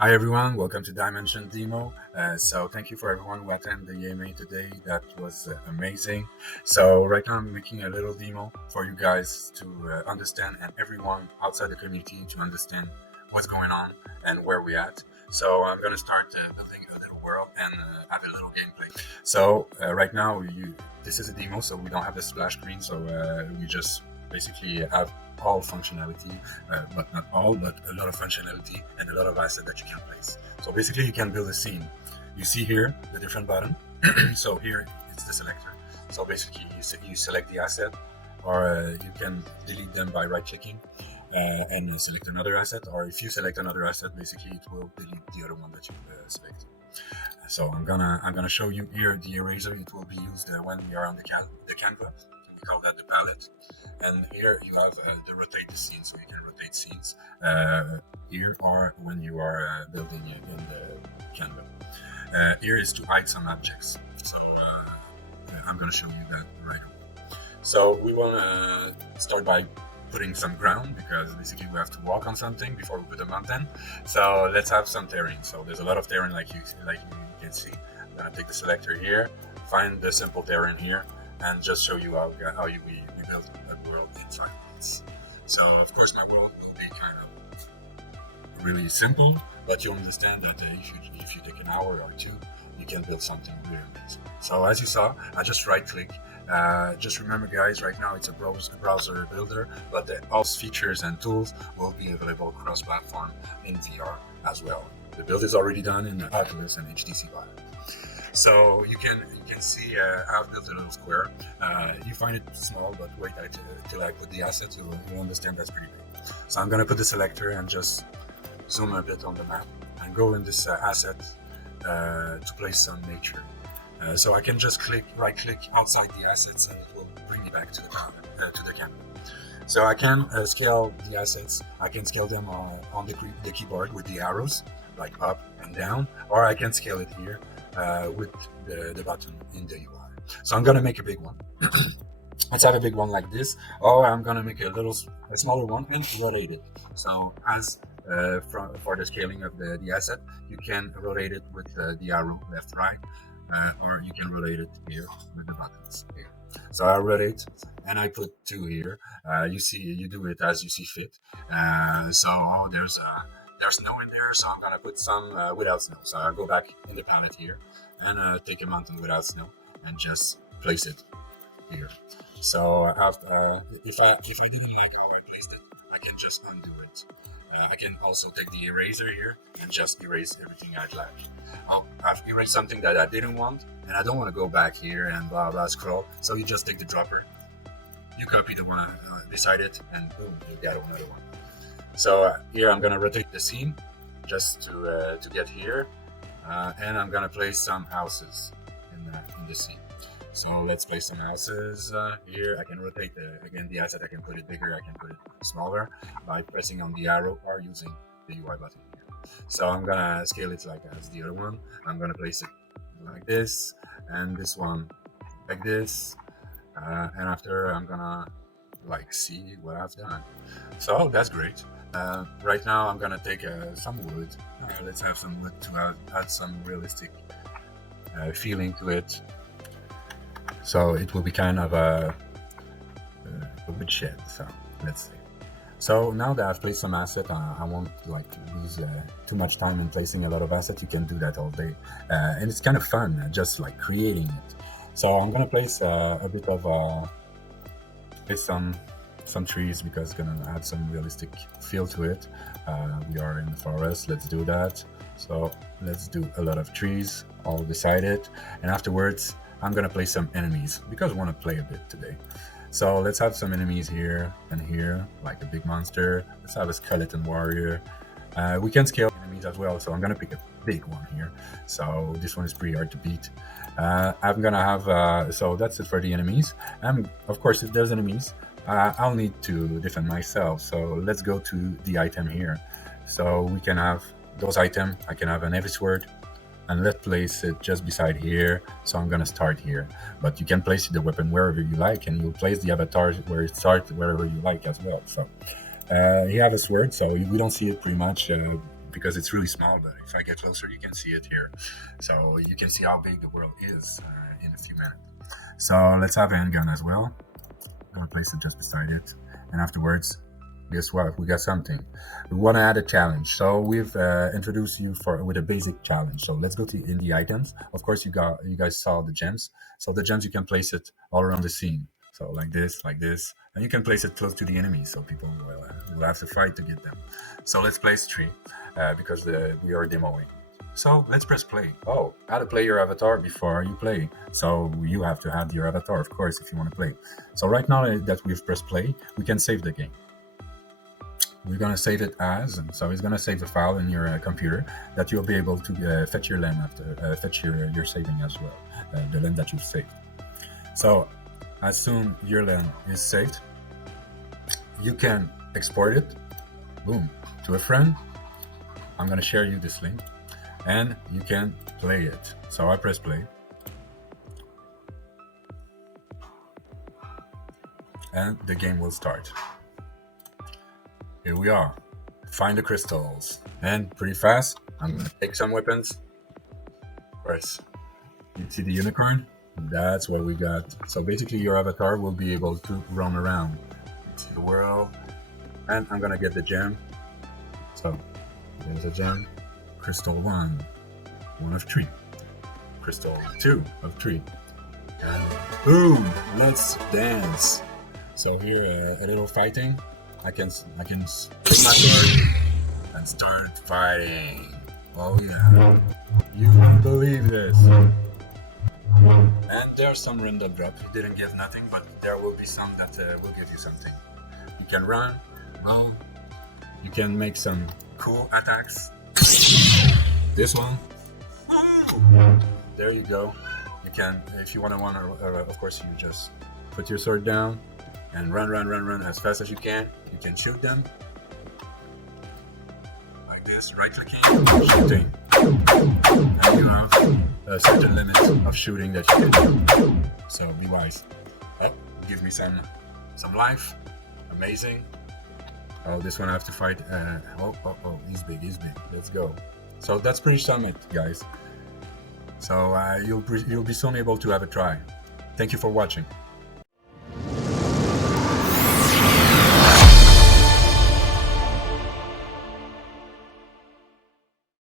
Hi everyone, welcome to Dimension demo. So thank you for everyone who attended the EMA today. That was amazing. So right now I'm making a little demo for you guys to understand, and everyone outside the community to understand what's going on and where we're at. So I'm going to start building a little world and have a little gameplay. So right now this is a demo, so we don't have the splash screen. So we just basically have all functionality, but not all, but a lot of functionality and a lot of assets that you can place. So basically you can build a scene. You see here the different button. So here it's the selector. So basically you select the asset, or you can delete them by right clicking and select another asset, or if you select another asset, basically it will delete the other one that you selected. So I'm gonna show you here the eraser. It will be used when we are on the canvas. We call that the palette. And here you have the rotate the scene, so you can rotate scenes here, or when you are building in the canvas. Here is to hide some objects. So I'm gonna show you that right away. So we wanna start by putting some ground, because basically we have to walk on something before we put a mountain. So let's have some terrain. So there's a lot of terrain like you can see. I'm gonna take the selector here, find the simple terrain here, and just show you how we build a world in 5 minutes. So of course that world will be kind of really simple, but you understand that if you take an hour or two, you can build something really amazing. So as you saw, I just right click. Just remember guys, right now it's a browser builder, but all features and tools will be available cross-platform in VR as well. The build is already done in Oculus and HTC Vive. So you can see I've built a little square. You find it small, but wait till I put the asset, you'll understand that's pretty big. So I'm gonna put the selector and just zoom a bit on the map and go in this asset to place some nature. So I can just right click outside the assets, and it will bring me back to the camera. So I can scale the assets. I can scale them on the keyboard with the arrows, like up and down, or I can scale it here with the button in the UI. So I'm gonna make a big one. Let's have a big one like this, or I'm gonna make a smaller one and rotate it. So as for the scaling of the asset, you can rotate it with the arrow left, right, or you can rotate it here with the buttons here. So I rotate and I put 2 here. You do it as you see fit. So there's snow in there, so I'm gonna put some without snow. So I'll go back in the palette here and take a mountain without snow and just place it here. So if I didn't like how I placed it, I can just undo it. I can also take the eraser here and just erase everything I'd like. I've erased something that I didn't want, and I don't want to go back here and blah blah scroll. So you just take the dropper, you copy the one beside it, and boom, you got another one. So here I'm gonna rotate the scene just to get here, and I'm gonna place some houses in the scene. So let's place some houses here. I can rotate again the asset. I can put it bigger. I can put it smaller by pressing on the arrow or using the UI button here. So I'm gonna scale it like as the other one. I'm gonna place it like this, and this one like this, and after I'm gonna see what I've done. So that's great. Right now I'm gonna take some wood. Let's have some wood to add some realistic feeling to it. So it will be kind of a wood shed. So let's see. So now that I've placed some asset, I won't lose too much time in placing a lot of assets. You can do that all day, and it's kind of fun, just like creating it. So I'm gonna place a bit of some trees, because it's gonna add some realistic feel to it. We are in the forest. Let's do that. So let's do a lot of trees all beside it, and afterwards I'm gonna play some enemies because I want to play a bit today. So let's have some enemies here and here, like a big monster. Let's have a skeleton warrior. We can scale enemies as well, so I'm gonna pick a big one here. So this one is pretty hard to beat. I'm gonna have so that's it for the enemies. And of course, if there's enemies, I'll need to defend myself. So let's go to the item here. So we can have those items. I can have an heavy sword, and let's place it just beside here. So I'm gonna start here, but you can place the weapon wherever you like, and you'll place the avatar where it starts wherever you like as well. So you have a sword, so we don't see it pretty much because it's really small, but if I get closer you can see it here. So you can see how big the world is in a few minutes. So let's have a handgun as well. I'm gonna place it just beside it, and afterwards, guess what? We got something. We want to add a challenge. So we've introduced you with a basic challenge. So let's go to in the items. Of course, you guys saw the gems. So the gems, you can place it all around the scene. So like this, and you can place it close to the enemy, so people will have to fight to get them. So let's place 3 because we are demoing. So let's press play. Oh, how to play your avatar before you play. So you have to add your avatar, of course, if you want to play. So right now that we've pressed play, we can save the game. We're going to save it as, so it's going to save the file in your computer that you'll be able to fetch your LAN after, fetch your saving as well, the LAN that you've saved. So as soon your LAN is saved, you can export it, boom, to a friend. I'm going to share you this link and you can play it. So I press play. And the game will start. Here we are. Find the crystals. And pretty fast, I'm gonna take some weapons. Of course, you see the unicorn? That's what we got. So basically your avatar will be able to roam around. See the world. And I'm gonna get the gem. So there's a gem. Crystal 1 of 3. Crystal 2 of 3. And boom, let's dance. So here a little fighting. I can take my sword and start fighting. Oh yeah, you won't believe this. And there's some random drop. You didn't give nothing, but there will be some that will give you something. You can run, well, you can make some cool attacks. This one, there you go. You can, if you want to, of course, you just put your sword down and run as fast as you can. You can shoot them like this, right clicking, shooting. And you have a certain limit of shooting that you can do. So be wise. Oh, give me some life. Amazing. Oh, this one I have to fight. Oh, he's big. Let's go. So that's pretty summit, guys. So you'll be soon able to have a try. Thank you for watching.